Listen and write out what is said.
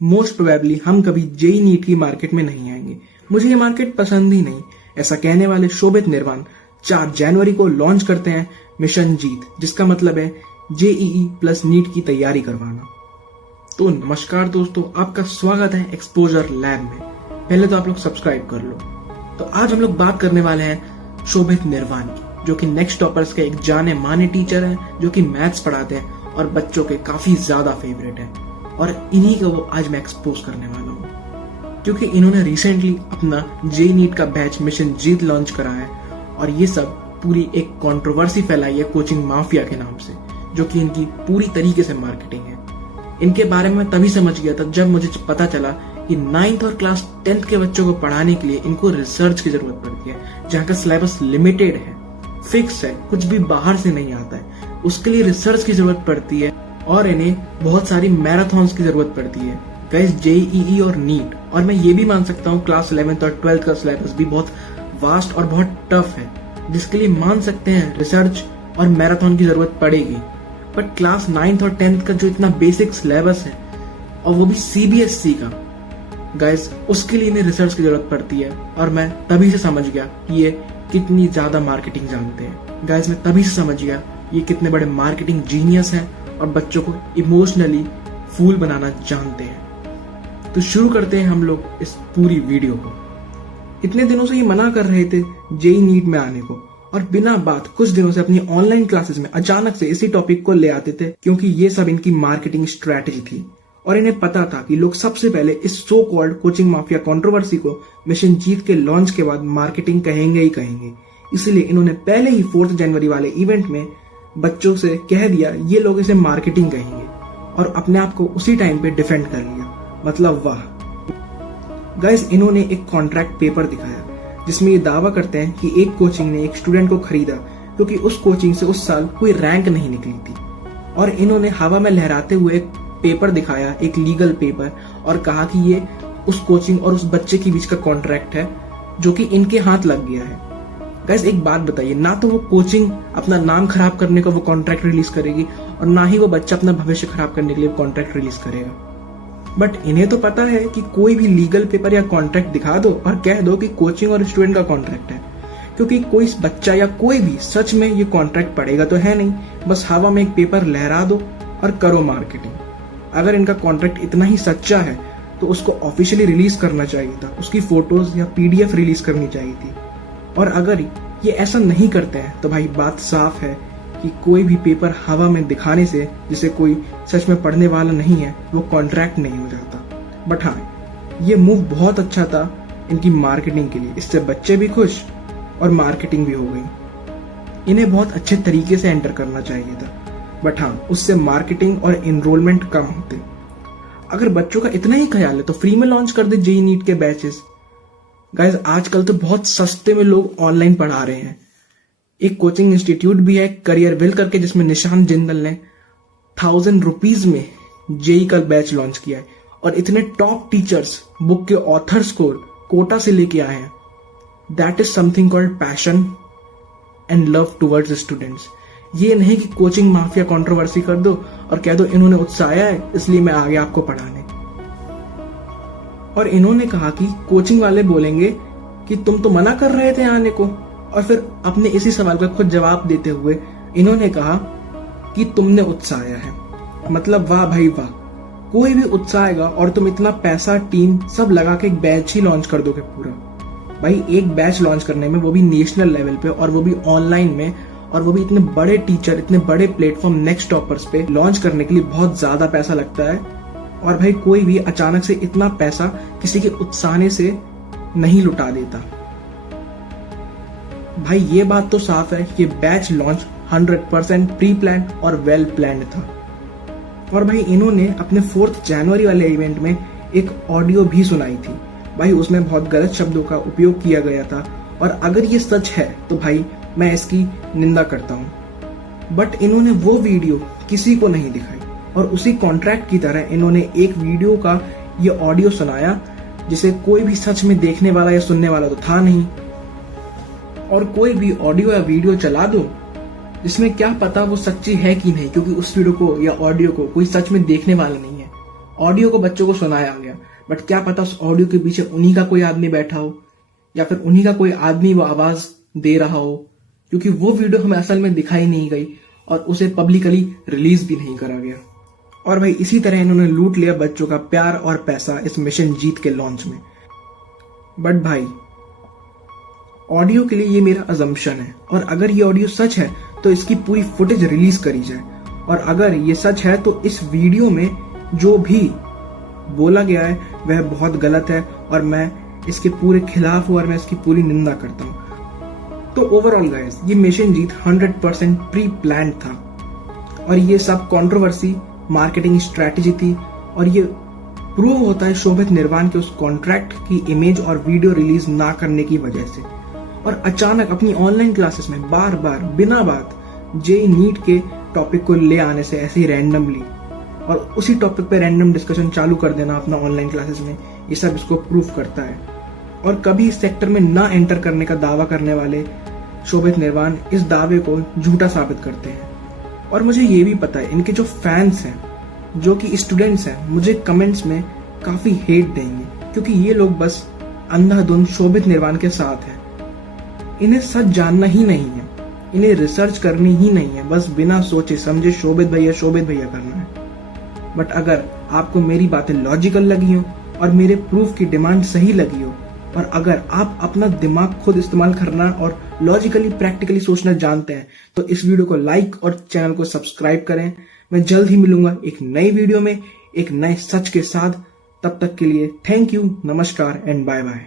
Most probably हम कभी JEE NEET की मार्केट में नहीं आएंगे। मुझे ये मार्केट पसंद ही नहीं। ऐसा कहने वाले शोभित निर्वाण 4 जनवरी को लॉन्च करते हैं मिशन जीत, जिसका मतलब है जेईई प्लस नीट की तैयारी करवाना। तो नमस्कार दोस्तों, आपका स्वागत है एक्सपोजर लैब में। पहले तो आप लोग सब्सक्राइब कर लो। तो आज हम लोग बात करने वाले हैं शोभित निर्वाण की, जो कि नेक्स्ट टॉपर्स के एक जाने माने टीचर हैं, जो कि मैथ्स पढ़ाते हैं और बच्चों के काफी ज्यादा फेवरेट हैं। और इन्हीं को आज मैं एक्सपोज करने वाला हूँ, क्योंकि इन्होंने रिसेंटली अपना जेईई नीट का बैच मिशन जीत लॉन्च करा है। और ये सब पूरी एक कंट्रोवर्सी फैलाई है कोचिंग माफिया के नाम से, जो कि इनकी पूरी तरीके से मार्केटिंग है। इनके बारे में तभी समझ गया था जब मुझे पता चला कि 9th और क्लास 10th के बच्चों को पढ़ाने के लिए इनको रिसर्च की जरूरत पड़ती है, जहाँ का सिलेबस लिमिटेड है, फिक्स है, कुछ भी बाहर से नहीं आता है। उसके लिए रिसर्च की जरूरत पड़ती है और इन्हें बहुत सारी मैराथन्स की जरूरत पड़ती है। गाइस, जेईई और नीट, और मैं ये भी मान सकता हूँ क्लास 11th और 12th का सिलेबस भी बहुत वास्ट और बहुत टफ है, जिसके लिए मान सकते हैं रिसर्च और मैराथन की जरूरत पड़ेगी। बट क्लास 9th और 10th का जो इतना बेसिक सिलेबस है, और वो भी सीबीएसई का, गाइस उसके लिए इन्हें रिसर्च की जरूरत पड़ती है। और मैं तभी से समझ गया कि ये कितनी ज्यादा मार्केटिंग जानते हैं। गाइस, मैं तभी से समझ गया ये कितने बड़े मार्केटिंग जीनियस हैं और बच्चों को इमोशनली फूल बनाना जानते हैं। तो शुरू करते हैं हम लोग इस पूरी वीडियो को। इतने दिनों से ये मना कर रहे थे जेईई नीट में आने को, और बिना बात कुछ दिनों से अपनी ऑनलाइन क्लासेस में अचानक से इसी टॉपिक को ले आते थे, क्योंकि ये सब इनकी मार्केटिंग स्ट्रेटेजी थी। और इन्हें पता था कि लोग सबसे पहले इस so called coaching mafia controversy को मिशन जीत के लॉन्च के बाद मार्केटिंग कहेंगे ही कहेंगे। इसलिए इन्होंने पहले ही 4 जनवरी वाले इवेंट में बच्चों से कह दिया ये लोग इसे मार्केटिंग कहेंगे, और अपने आप को उसी टाइम पे डिफेंड कर लिया। मतलब वाह गाइस, इन्होंने एक कॉन्ट्रैक्ट पेपर दिखाया जिसमें ये दावा करते हैं कि एक कोचिंग ने एक स्टूडेंट को खरीदा क्योंकि उस कोचिंग से उस साल कोई रैंक नहीं निकली थी। और इन्होंने हवा में लहराते हुए एक पेपर दिखाया, एक लीगल पेपर, और कहा कि ये उस कोचिंग और उस बच्चे के बीच का कॉन्ट्रैक्ट है जो कि इनके हाथ लग गया है। गाइस, एक बात बताइए, ना तो वो कोचिंग अपना नाम खराब करने का वो कॉन्ट्रैक्ट रिलीज करेगी, और ना ही वो बच्चा अपना भविष्य खराब करने के लिए कॉन्ट्रैक्ट रिलीज करेगा। बट इन्हें तो पता है कि कोई भी लीगल पेपर या कॉन्ट्रैक्ट दिखा दो और कह दो कि कोचिंग और स्टूडेंट का कॉन्ट्रैक्ट है, क्योंकि कोई बच्चा या कोई भी सच में ये कॉन्ट्रैक्ट पढ़ेगा तो है नहीं। बस हवा में एक पेपर लहरा दो और करो मार्केटिंग। अगर इनका कॉन्ट्रैक्ट इतना ही सच्चा है तो उसको ऑफिशियली रिलीज करना चाहिए था, उसकी फोटोज या पीडीएफ रिलीज करनी चाहिए थी। और अगर ये ऐसा नहीं करते हैं तो भाई बात साफ है कि कोई भी पेपर हवा में दिखाने से, जिसे कोई सच में पढ़ने वाला नहीं है, वो कॉन्ट्रैक्ट नहीं हो जाता। बट हाँ, ये मूव बहुत अच्छा था इनकी मार्केटिंग के लिए। इससे बच्चे भी खुश और मार्केटिंग भी हो गई। इन्हें बहुत अच्छे तरीके से एंटर करना चाहिए था, बट हाँ, उससे मार्केटिंग और एनरोलमेंट कम होते। अगर बच्चों का इतना ही ख्याल है तो फ्री में लॉन्च कर दे जेईई नीट के बैचेस। गाइस, आजकल तो बहुत सस्ते में लोग ऑनलाइन पढ़ा रहे हैं। एक कोचिंग इंस्टीट्यूट भी है करियर विल करके, जिसमें निशान जिंदल ने 1000 रुपीज में जेईई का बैच लॉन्च किया है। और इतने टॉप टीचर्स बुक के ऑथर्स को कोटा से लेके आए हैं। That is something called passion and love towards students. ये नहीं कि कोचिंग माफिया कंट्रोवर्सी कर दो और कह दो इन्होंने उत्साहिया है इसलिए मैं आ गया आपको पढ़ाने। और इन्होंने कहा कि कोचिंग वाले बोलेंगे कि तुम तो मना कर रहे थे आने को, और फिर अपने इसी सवाल का खुद जवाब देते हुए इन्होंने कहा कि तुमने उत्साहिया है। मतलब वाह भाई वाह, कोई भी उत्साहेगा और तुम इतना पैसा, टीम सब लगा के एक बैच ही लॉन्च कर दोगे पूरा। भाई, एक बैच लॉन्च करने में, वो भी नेशनल लेवल पे, और वो भी ऑनलाइन में, और वो भी इतने बड़े टीचर, इतने बड़े प्लेटफॉर्म नेक्स्ट टॉपर्स पे लॉन्च करने के लिए बहुत ज्यादा पैसा लगता है। और भाई, कोई भी अचानक से इतना पैसा किसी के उत्साहने से नहीं लुटा देता। भाई, ये बात तो साफ है कि बैच लॉन्च 100% प्री प्लान और वेल प्लान्ड था। और भाई, इन्होंने अपने 4 जनवरी वाले इवेंट में एक ऑडियो भी सुनाई थी। भाई, उसमें बहुत गलत शब्दों का उपयोग किया गया था, और अगर ये सच है तो भाई मैं इसकी निंदा करता हूँ। बट इन्होंने वो वीडियो किसी को नहीं दिखाई, और उसी कॉन्ट्रैक्ट की तरह इन्होंने एक वीडियो का ये ऑडियो सुनाया, जिसे कोई भी सच में देखने वाला या सुनने वाला तो था नहीं। और कोई भी ऑडियो या वीडियो चला दो जिसमें क्या पता वो सच्ची है कि नहीं, क्योंकि उस वीडियो को या ऑडियो को कोई सच में देखने वाला नहीं है। ऑडियो को बच्चों को सुनाया गया, बट क्या पता उस ऑडियो के पीछे उन्हीं का कोई आदमी बैठा हो या फिर उन्हीं का कोई आदमी वो आवाज दे रहा हो, क्योंकि वो वीडियो हमें असल में दिखाई नहीं गई और उसे पब्लिकली रिलीज भी नहीं करा गया। और भाई इसी तरह इन्होंने लूट लिया बच्चों का प्यार और पैसा इस मिशन जीत के लॉन्च में। बट भाई ऑडियो के लिए ये मेरा अजम्पशन है, और अगर ये ऑडियो सच है तो इसकी पूरी फुटेज रिलीज करी जाए, और अगर ये सच है तो इस वीडियो में जो भी बोला गया है वह बहुत गलत है और मैं इसके पूरे खिलाफ हूं और मैं इसकी पूरी निंदा करता हूं। तो ओवरऑल गाइस ये मिशन जीत 100% प्री प्लान्ड था, और ये सब कंट्रोवर्सी मार्केटिंग स्ट्रैटेजी थी, और ये प्रूव होता है शोभित निर्वाण के उस कॉन्ट्रैक्ट की इमेज और वीडियो रिलीज ना करने की वजह से। और अचानक अपनी ऑनलाइन क्लासेस में बार बार बिना बात जेई नीट के टॉपिक को ले आने से ऐसे ही रैंडमली और उसी टॉपिक पे रैंडम डिस्कशन चालू कर देना अपना ऑनलाइन क्लासेस में, ये सब इसको प्रूव करता है। और कभी इस सेक्टर में ना एंटर करने का दावा करने वाले शोभित निर्वाण इस दावे को झूठा साबित करते हैं। और मुझे ये भी पता है इनके जो फैंस हैं, जो कि स्टूडेंट्स हैं, मुझे कमेंट्स में काफी हेट देंगे, क्योंकि ये लोग बस अंधाधुंध शोभित निर्वाण के साथ हैं। इन्हें सच जानना ही नहीं है, इन्हें रिसर्च करनी ही नहीं है, बस बिना सोचे समझे शोभित भैया करना है। बट अगर आपको मेरी बातें लॉजिकल लगी हो और मेरे प्रूफ की डिमांड सही लगी हो, और अगर आप अपना दिमाग खुद इस्तेमाल करना और लॉजिकली प्रैक्टिकली सोचना जानते हैं, तो इस वीडियो को लाइक और चैनल को सब्सक्राइब करें। मैं जल्द ही मिलूंगा एक नई वीडियो में एक नए सच के साथ। तब तक के लिए थैंक यू, नमस्कार एंड बाय बाय।